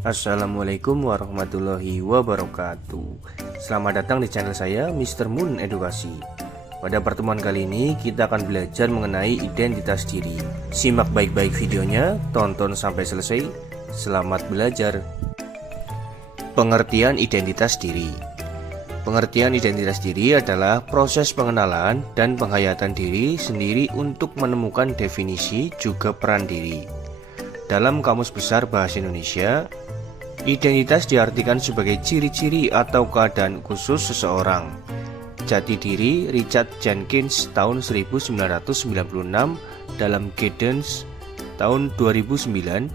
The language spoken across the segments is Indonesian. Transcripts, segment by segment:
Assalamualaikum warahmatullahi wabarakatuh. Selamat datang di channel saya, Mr. Moon Edukasi. Pada pertemuan kali ini kita akan belajar mengenai identitas diri. Simak baik-baik videonya, tonton sampai selesai. Selamat belajar. Pengertian identitas diri. Pengertian identitas diri adalah proses pengenalan dan penghayatan diri sendiri untuk menemukan definisi juga peran diri. Dalam Kamus Besar Bahasa Indonesia, identitas diartikan sebagai ciri-ciri atau keadaan khusus seseorang. Jati diri Richard Jenkins tahun 1996 dalam Guidance tahun 2009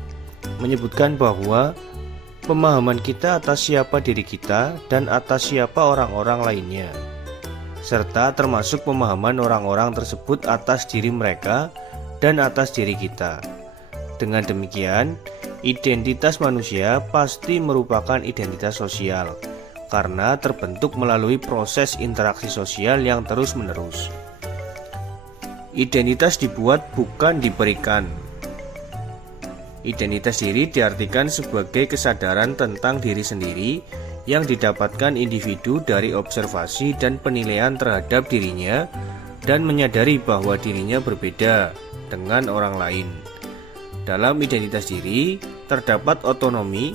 menyebutkan bahwa pemahaman kita atas siapa diri kita dan atas siapa orang-orang lainnya, serta termasuk pemahaman orang-orang tersebut atas diri mereka dan atas diri kita. Dengan demikian, identitas manusia pasti merupakan identitas sosial karena terbentuk melalui proses interaksi sosial yang terus-menerus. Identitas dibuat bukan diberikan. Identitas diri diartikan sebagai kesadaran tentang diri sendiri yang didapatkan individu dari observasi dan penilaian terhadap dirinya dan menyadari bahwa dirinya berbeda dengan orang lain. Dalam identitas diri terdapat otonomi,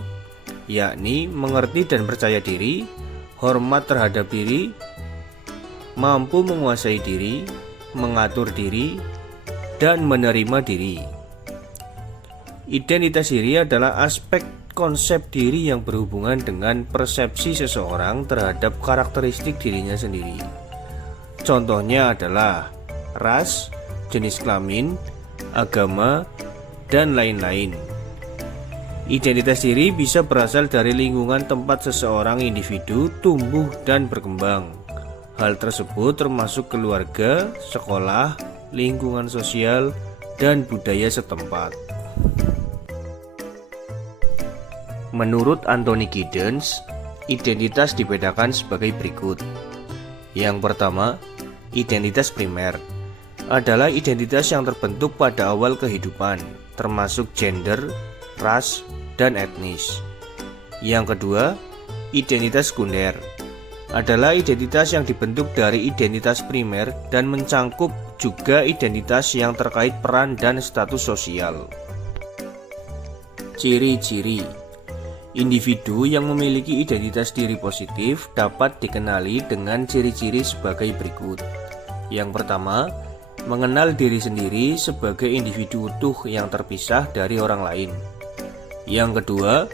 yakni mengerti dan percaya diri, hormat terhadap diri, mampu menguasai diri, mengatur diri, dan menerima diri. Identitas diri adalah aspek konsep diri yang berhubungan dengan persepsi seseorang terhadap karakteristik dirinya sendiri. Contohnya adalah ras, jenis kelamin, agama, dan lain-lain. Identitas diri bisa berasal dari lingkungan tempat seseorang individu tumbuh dan berkembang. Hal tersebut termasuk keluarga, sekolah, lingkungan sosial, dan budaya setempat. Menurut Anthony Giddens, identitas dibedakan sebagai berikut. Yang pertama, identitas primer adalah identitas yang terbentuk pada awal kehidupan, termasuk gender, ras, dan etnis. Yang kedua, identitas sekunder adalah identitas yang dibentuk dari identitas primer dan mencangkup juga identitas yang terkait peran dan status sosial. Ciri-ciri individu yang memiliki identitas diri positif dapat dikenali dengan ciri-ciri sebagai berikut. Yang pertama, mengenal diri sendiri sebagai individu utuh yang terpisah dari orang lain. Yang kedua,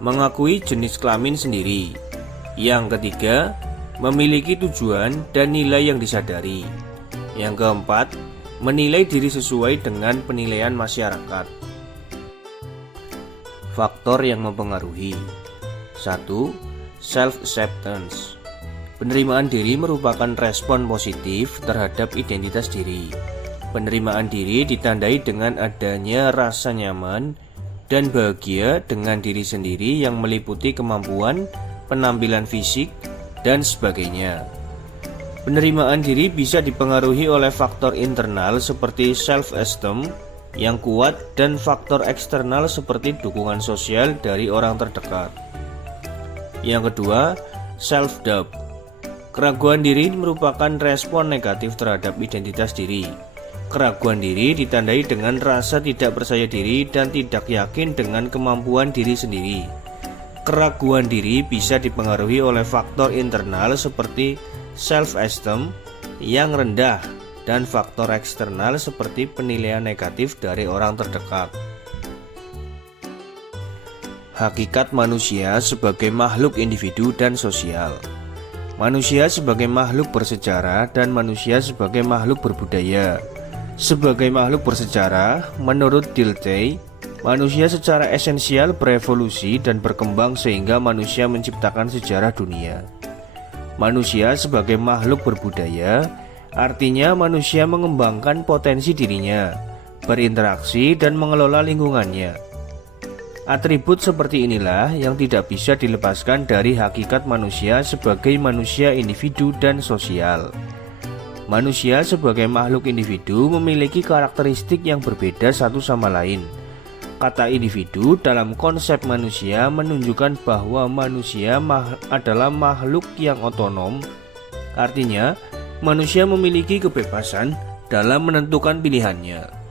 mengakui jenis kelamin sendiri. Yang ketiga, memiliki tujuan dan nilai yang disadari. Yang keempat, menilai diri sesuai dengan penilaian masyarakat. Faktor yang mempengaruhi. 1. Self-acceptance. Penerimaan diri merupakan respon positif terhadap identitas diri. Penerimaan diri ditandai dengan adanya rasa nyaman dan bahagia dengan diri sendiri yang meliputi kemampuan, penampilan fisik, dan sebagainya. Penerimaan diri bisa dipengaruhi oleh faktor internal seperti self-esteem yang kuat dan faktor eksternal seperti dukungan sosial dari orang terdekat. Yang kedua, self-doubt. Keraguan diri merupakan respon negatif terhadap identitas diri. Keraguan diri ditandai dengan rasa tidak percaya diri dan tidak yakin dengan kemampuan diri sendiri. Keraguan diri bisa dipengaruhi oleh faktor internal seperti self-esteem yang rendah dan faktor eksternal seperti penilaian negatif dari orang terdekat. Hakikat manusia sebagai makhluk individu dan sosial. Manusia sebagai makhluk bersejarah dan manusia sebagai makhluk berbudaya. Sebagai makhluk bersejarah, menurut Dilthey, manusia secara esensial berevolusi dan berkembang sehingga manusia menciptakan sejarah dunia. Manusia sebagai makhluk berbudaya artinya manusia mengembangkan potensi dirinya, berinteraksi dan mengelola lingkungannya. Atribut seperti inilah yang tidak bisa dilepaskan dari hakikat manusia sebagai manusia individu dan sosial. Manusia sebagai makhluk individu memiliki karakteristik yang berbeda satu sama lain. Kata individu dalam konsep manusia menunjukkan bahwa manusia adalah makhluk yang otonom. Artinya, manusia memiliki kebebasan dalam menentukan pilihannya.